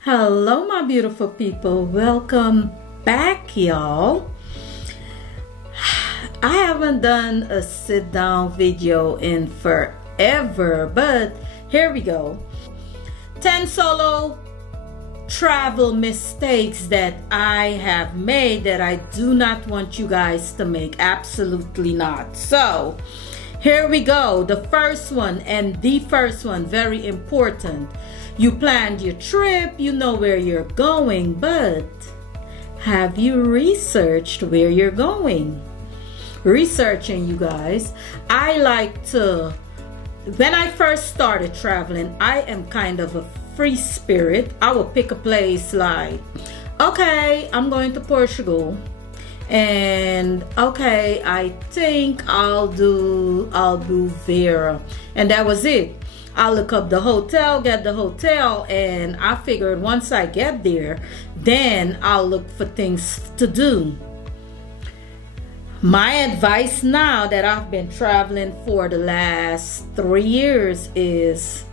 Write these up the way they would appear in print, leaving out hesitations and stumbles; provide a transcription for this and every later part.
Hello my beautiful people, welcome back y'all. I haven't done a sit down video in forever, but here we go. 10 solo travel mistakes that I have made that I do not want you guys to make. Absolutely not. So here we go. The first one, and the first one, very important. You planned your trip, you know where you're going, but have you researched where you're going? Researching, you guys. I like to, when I first started traveling, I am kind of a free spirit. I will pick a place like, okay, I'm going to Portugal. And okay, I think I'll do Vera. And that was it. I'll look up the hotel, get the hotel, and I figured once I get there, then I'll look for things to do. My advice now that I've been traveling for the last 3 years is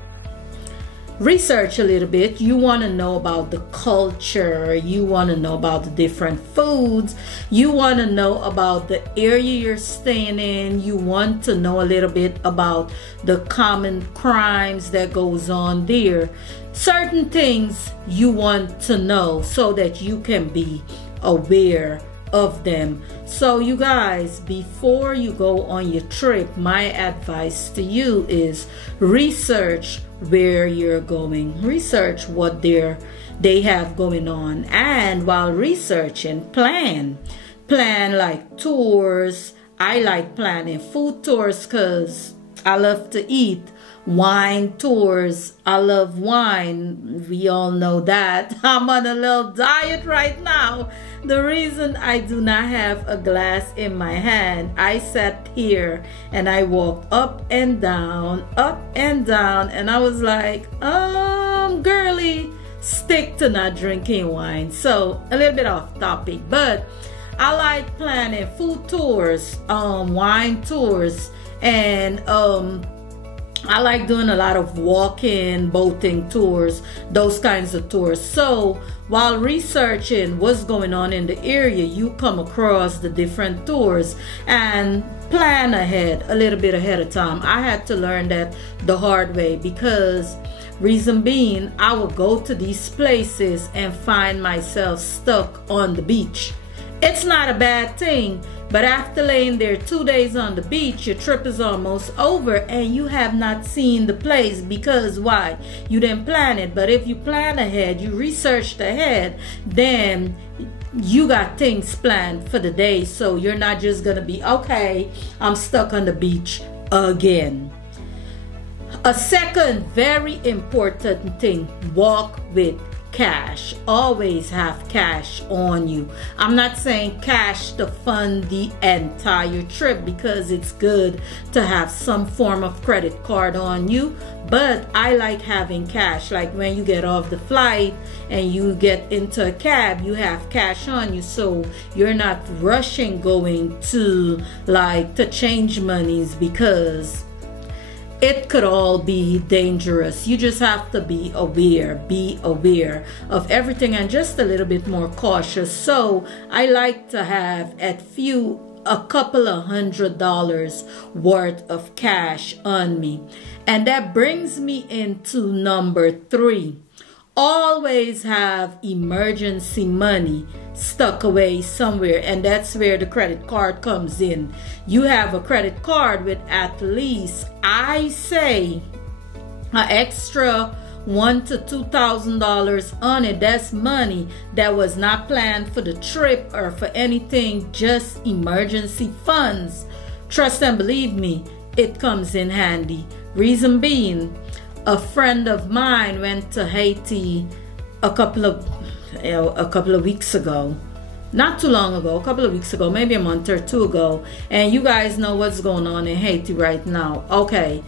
research a little bit. You want to know about the culture, you want to know about the different foods, you want to know about the area you're staying in, you want to know a little bit about the common crimes that goes on there. Certain things you want to know so that you can be aware of them. So you guys, before you go on your trip, my advice to you is research where you're going. Research what they have going on, and while researching, plan like tours. I like planning food tours because I love to eat. Wine tours, I love wine. We all know that. I'm on a little diet right now. The reason I do not have a glass in my hand, I sat here and I walked up and down, and I was like, girly, stick to not drinking wine. So a little bit off topic, but I like planning food tours, wine tours, and I like doing a lot of walking, boating tours, those kinds of tours. So while researching what's going on in the area, you come across the different tours and plan ahead, a little bit ahead of time. I had to learn that the hard way, because reason being, I would go to these places and find myself stuck on the beach. It's not a bad thing, but after laying there 2 days on the beach, your trip is almost over and you have not seen the place. Because why? You didn't plan it. But if you plan ahead, you researched ahead, then you got things planned for the day. So you're not just gonna be, okay, I'm stuck on the beach again. A second very important thing, walk with cash. Always have cash on you. I'm not saying cash to fund the entire trip, because it's good to have some form of credit card on you, but I like having cash. Like when you get off the flight and you get into a cab, you have cash on you, so you're not rushing going to change monies, because it could all be dangerous. You just have to be aware of everything and just a little bit more cautious. So I like to have a couple of $100 worth of cash on me. And that brings me into number 3. Always have emergency money stuck away somewhere, and that's where the credit card comes in. You have a credit card with at least, I say, an extra $1,000 to $2,000 on it. That's money that was not planned for the trip or for anything, just emergency funds. Trust and believe me, it comes in handy. Reason being, a friend of mine went to Haiti a couple of weeks ago. Not too long ago, a couple of weeks ago, maybe a month or two ago. And you guys know what's going on in Haiti right now. Okay.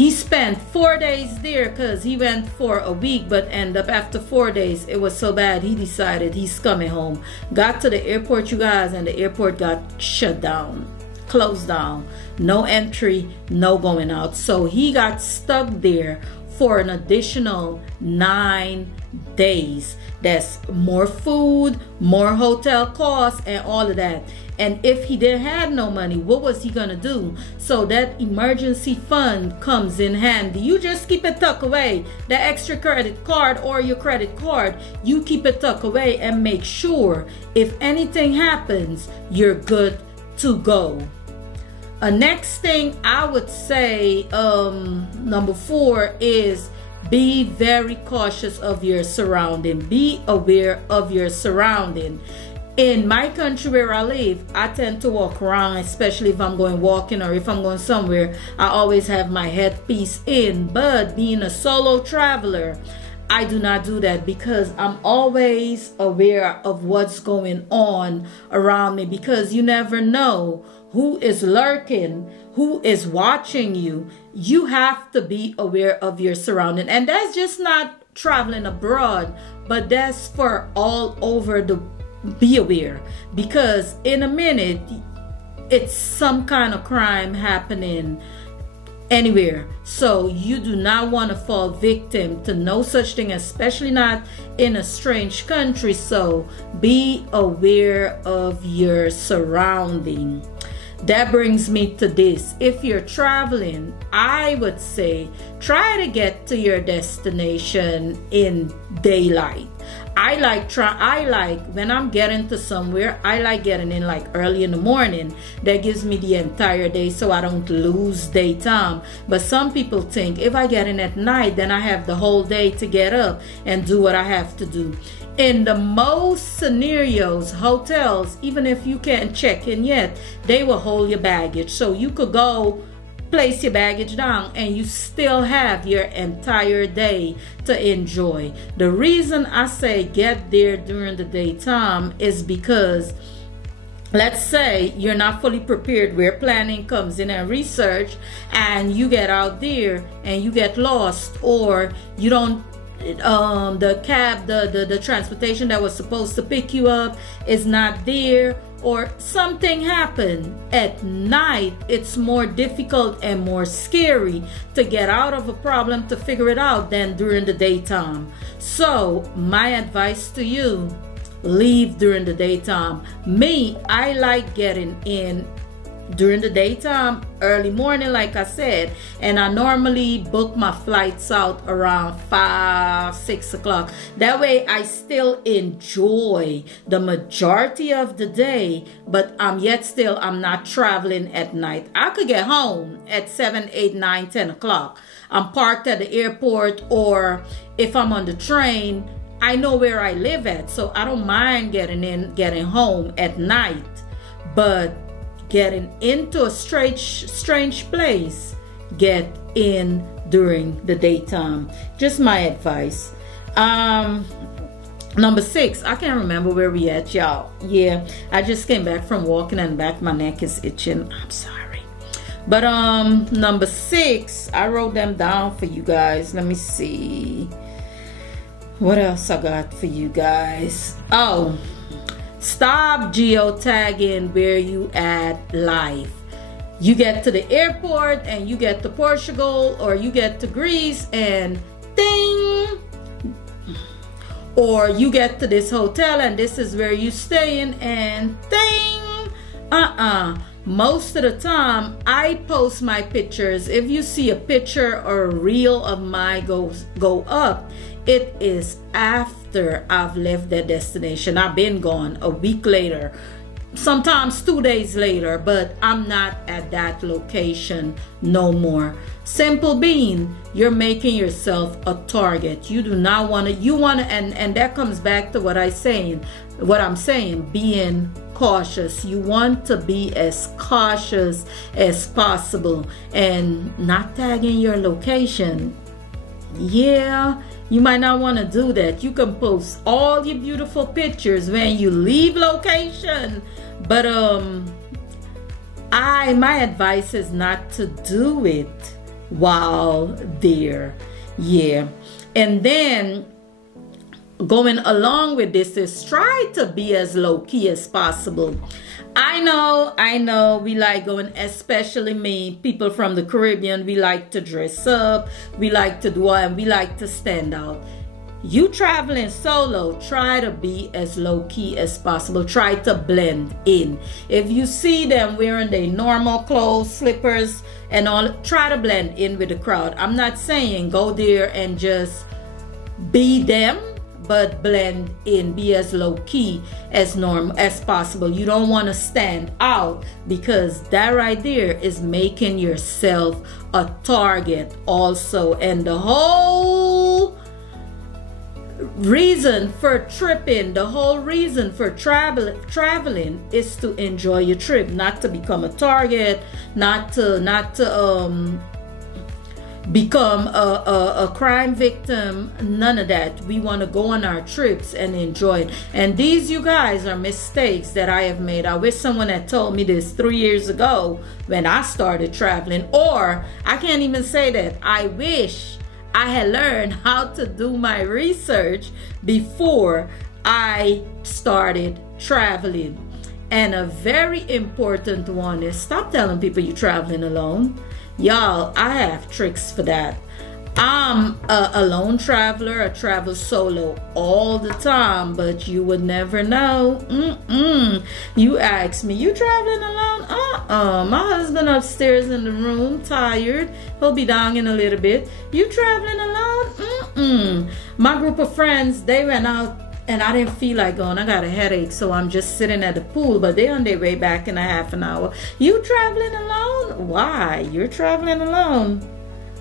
He spent 4 days there because he went for a week, but ended up after 4 days, it was so bad he decided he's coming home. Got to the airport, you guys, and the airport got shut down, closed down. No entry, no going out. So he got stuck there for an additional 9 days. That's more food, more hotel costs, and all of that. And if he didn't have no money, what was he gonna do? So that emergency fund comes in handy. You just keep it tucked away. The extra credit card or your credit card, you keep it tucked away and make sure if anything happens, you're good to go. Next thing I would say, number 4 is be very cautious of your surrounding. Be aware of your surrounding. In my country where I live, I tend to walk around, especially if I'm going walking or if I'm going somewhere. I always have my headpiece in. But being a solo traveler, I do not do that because I'm always aware of what's going on around me, because you never know who is lurking, who is watching you. You have to be aware of your surrounding. And that's just not traveling abroad, but that's for all over the be aware, because in a minute it's some kind of crime happening anywhere. So you do not want to fall victim to no such thing, especially not in a strange country. So be aware of your surrounding. That brings me to this. If you're traveling, I would say try to get to your destination in daylight. I like when I'm getting to somewhere, I like getting in like early in the morning. That gives me the entire day so I don't lose daytime. But some people think if I get in at night, then I have the whole day to get up and do what I have to do. In the most scenarios, hotels, even if you can't check in yet, they will hold your baggage. So you could go place your baggage down and you still have your entire day to enjoy. The reason I say get there during the daytime is because let's say you're not fully prepared, where planning comes in and research, and you get out there and you get lost, or you don't the cab, the transportation that was supposed to pick you up is not there, or something happened. At night, it's more difficult and more scary to get out of a problem, to figure it out, than during the daytime. So my advice to you, leave during the daytime. Me, I like getting in during the daytime, early morning, like I said, and I normally book my flights out around 5, 6 o'clock. That way I still enjoy the majority of the day, but I'm not traveling at night. I could get home at 7, 8, 9, 10 o'clock. I'm parked at the airport, or if I'm on the train, I know where I live at, so I don't mind getting home at night. But getting into a strange place, get in during the daytime. Just my advice. Number 6, I can't remember where we at, y'all. Yeah, I just came back from walking and back my neck is itching. I'm sorry. But number 6, I wrote them down for you guys. Let me see what else I got for you guys. Oh, stop geotagging where you at life. You get to the airport and you get to Portugal, or you get to Greece and ding, or you get to this hotel and this is where you staying and ding. Most of the time I post my pictures. If you see a picture or a reel of mine go up, it is after I've left that destination. I've been gone a week later, sometimes 2 days later, but I'm not at that location no more. Simple being, you're making yourself a target. You do not want to, and that comes back to what I'm saying, being cautious. You want to be as cautious as possible and not tagging your location. Yeah, you might not want to do that. You can post all your beautiful pictures when you leave location, but my advice is not to do it while there. Yeah. And then going along with this is try to be as low-key as possible. I know we like going, especially me, people from the Caribbean, we like to dress up, we like to do, and we like to stand out. You traveling solo, try to be as low-key as possible. Try to blend in. If you see them wearing their normal clothes, slippers and all, try to blend in with the crowd. I'm not saying go there and just be them, but blend in, be as low-key as possible. You don't want to stand out, because that right there is making yourself a target also. And the whole reason for tripping, the whole reason for traveling is to enjoy your trip, not to become a target, not to become a crime victim. None of that. We want to go on our trips and enjoy it. And these, you guys, are mistakes that I have made. I wish someone had told me this 3 years ago when I started traveling. Or I can't even say that. I wish I had learned how to do my research before I started traveling. And a very important one is stop telling people you're traveling alone. Y'all, I have tricks for that. I'm a lone traveler. I travel solo all the time, but you would never know. You ask me, you traveling alone? My husband upstairs in the room, tired. He'll be down in a little bit. You traveling alone? My group of friends, they went out and I didn't feel like going. I got a headache, so I'm just sitting at the pool, but they're on their way back in a half an hour. You traveling alone? Why? You're traveling alone?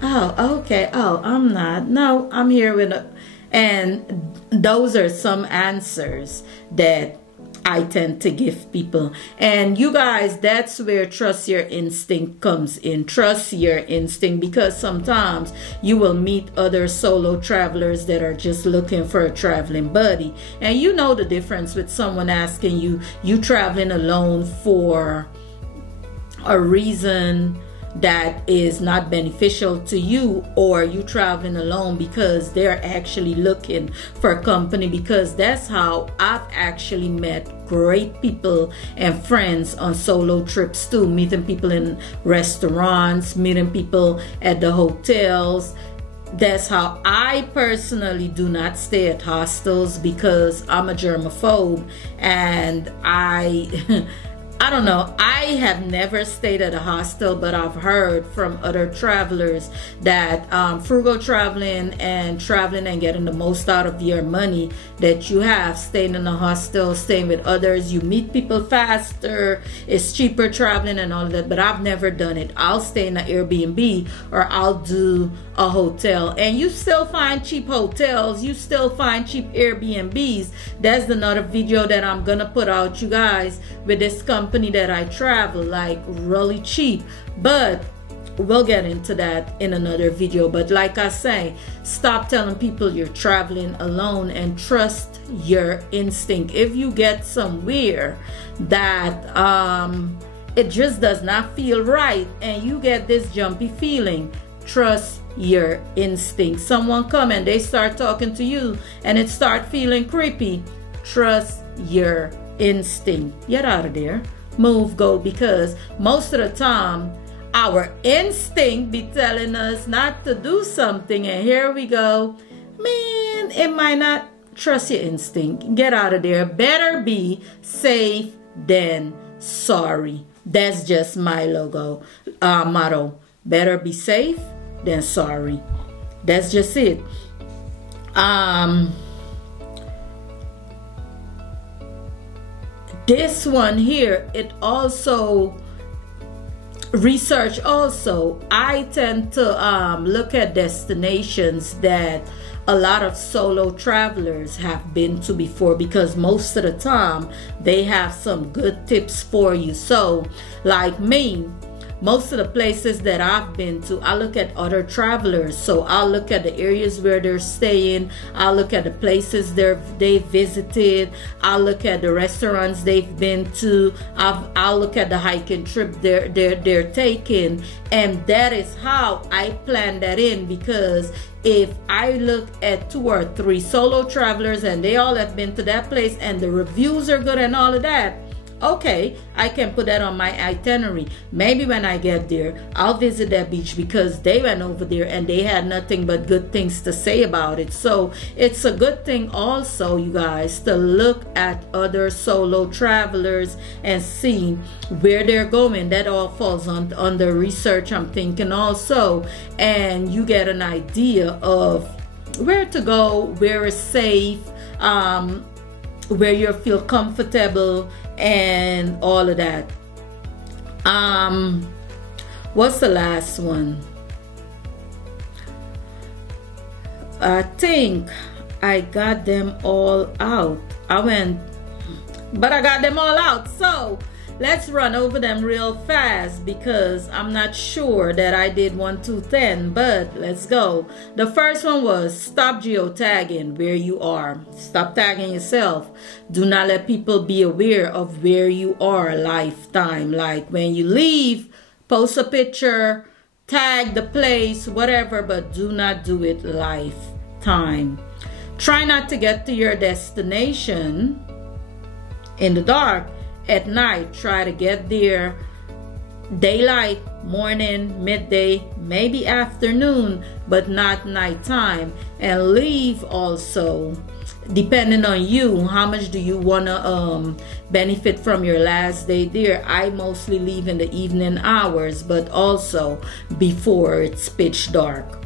Oh, okay. Oh, I'm not. No, I'm here with a... And those are some answers that I tend to give people. And you guys, that's where trust your instinct comes in. Trust your instinct, because sometimes you will meet other solo travelers that are just looking for a traveling buddy. And you know the difference with someone asking you traveling alone for a reason that is not beneficial to you, or you traveling alone because they're actually looking for company. Because that's how I've actually met great people and friends on solo trips too, meeting people in restaurants, meeting people at the hotels. That's how I personally do not stay at hostels, because I'm a germaphobe, and I don't know. I have never stayed at a hostel, but I've heard from other travelers that frugal traveling and getting the most out of your money that you have, staying in a hostel, staying with others, you meet people faster, it's cheaper traveling and all of that. But I've never done it. I'll stay in an Airbnb, or I'll do a hotel. And you still find cheap hotels, you still find cheap Airbnbs. That's another video that I'm gonna put out, you guys, with this company that I travel, like really cheap. But we'll get into that in another video. But like I say, stop telling people you're traveling alone and trust your instinct. If you get somewhere that it just does not feel right and you get this jumpy feeling, trust your instinct. Someone come and they start talking to you and it start feeling creepy, trust your instinct. Get out of there. Move, go. Because most of the time our instinct be telling us not to do something, and here we go. Man, it might not. Trust your instinct. Get out of there. Better be safe than sorry. That's just my motto. Better be safe than sorry. That's just it. This one here, it also research also. I tend to look at destinations that a lot of solo travelers have been to before, because most of the time they have some good tips for you. So like me, most of the places that I've been to, I look at other travelers. So I'll look at the areas where they're staying. I'll look at the places they've visited. I'll look at the restaurants they've been to. I'll look at the hiking trip they're taking. And that is how I plan that in, because if I look at 2 or 3 solo travelers and they all have been to that place and the reviews are good and all of that, okay, I can put that on my itinerary. Maybe when I get there, I'll visit that beach because they went over there and they had nothing but good things to say about it. So it's a good thing also, you guys, to look at other solo travelers and see where they're going. That all falls under research, I'm thinking also. And you get an idea of where to go, where is safe, where you feel comfortable, and all of that. What's the last one? I think I got them all out. But I got them all out. So let's run over them real fast because I'm not sure that I did 1, 2, 10, but let's go. The first one was stop geotagging where you are. Stop tagging yourself. Do not let people be aware of where you are lifetime. Like when you leave, post a picture, tag the place, whatever, but do not do it lifetime. Try not to get to your destination in the dark. At night, try to get there daylight, morning, midday, maybe afternoon, but not nighttime. And leave also, depending on you, how much do you want to benefit from your last day there. I mostly leave in the evening hours, but also before it's pitch dark.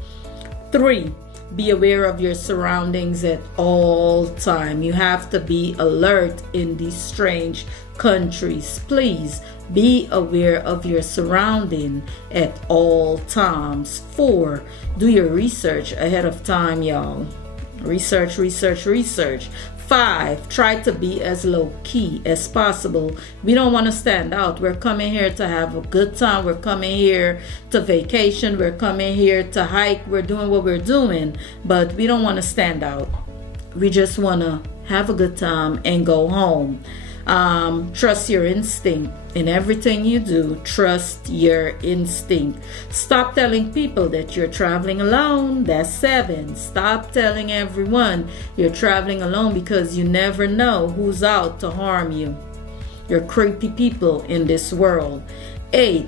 3, be aware of your surroundings at all time. You have to be alert in these strange countries. Please be aware of your surrounding at all times. 4, do your research ahead of time, y'all. Research, research, research. 5, try to be as low-key as possible. We don't want to stand out. We're coming here to have a good time. We're coming here to vacation. We're coming here to hike. We're doing what we're doing, but we don't want to stand out. We just want to have a good time and go home. Trust your instinct in everything you do. Trust your instinct. Stop telling people that you're traveling alone. That's 7. Stop telling everyone you're traveling alone because you never know who's out to harm you. You're creepy people in this world. 8.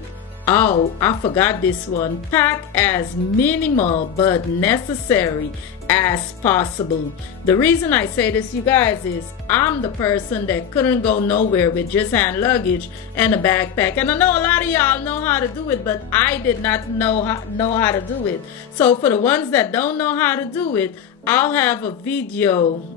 Oh, I forgot this one. Pack as minimal but necessary as possible. The reason I say this, you guys, is I'm the person that couldn't go nowhere with just hand luggage and a backpack. And I know a lot of y'all know how to do it, but I did not know how to do it. So for the ones that don't know how to do it, I'll have a video.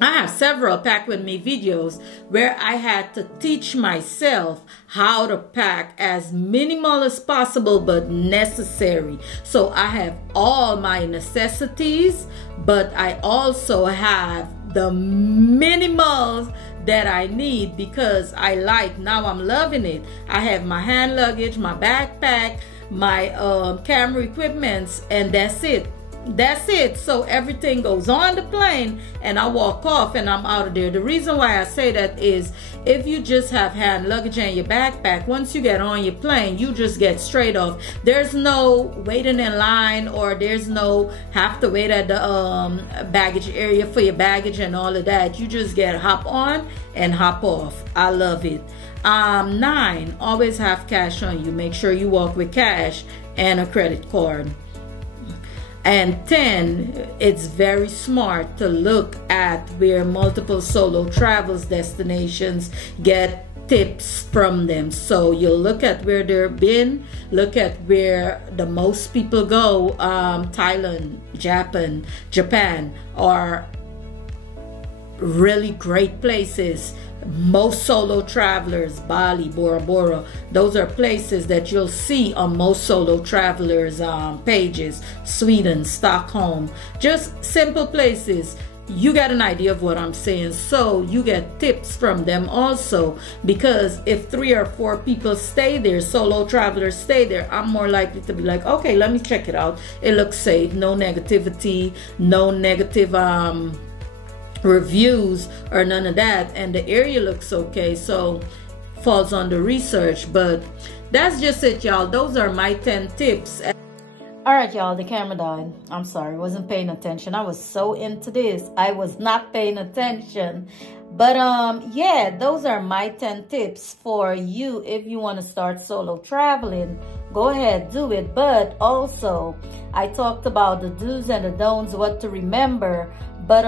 I have several pack with me videos where I had to teach myself how to pack as minimal as possible but necessary. So I have all my necessities, but I also have the minimals that I need because now I'm loving it. I have my hand luggage, my backpack, my camera equipments, and that's it. That's it. So everything goes on the plane and I walk off and I'm out of there. The reason why I say that is if you just have hand luggage and your backpack, once you get on your plane, you just get straight off. There's no waiting in line, or there's no have to wait at the baggage area for your baggage and all of that. You just hop on and hop off. I love it. 9, always have cash on you. Make sure you walk with cash and a credit card. And 10, it's very smart to look at where multiple solo travels destinations, get tips from them. So you'll look at where they've been, look at where the most people go. Thailand, Japan are really great places. Most solo travelers, Bali, Bora Bora, those are places that you'll see on most solo travelers pages. Sweden, Stockholm, just simple places. you get an idea of what I'm saying. So you get tips from them also, because if 3 or 4 people stay there, solo travelers stay there, I'm more likely to be like, okay, let me check it out. It looks safe, no negativity, no negative reviews or none of that, and the area looks okay, so falls under research. But that's just it, y'all. Those are my 10 tips. All right, y'all, the camera died. I'm sorry, wasn't paying attention. I was so into this, I was not paying attention. But yeah, those are my 10 tips for you if you want to start solo traveling. Go ahead, do it. But also, I talked about the do's and the don'ts, what to remember. But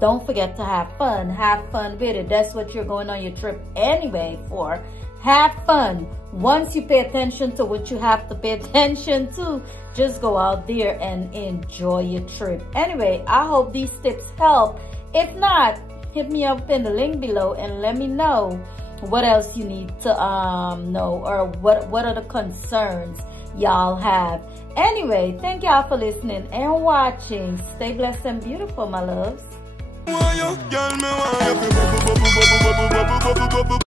don't forget to have fun. Have fun with it. That's what you're going on your trip anyway for. Have fun. Once you pay attention to what you have to pay attention to, just go out there and enjoy your trip. Anyway, I hope these tips help. If not, hit me up in the link below and let me know what else you need to know, or what are the concerns y'all have. Anyway, thank y'all for listening and watching. Stay blessed and beautiful, my loves.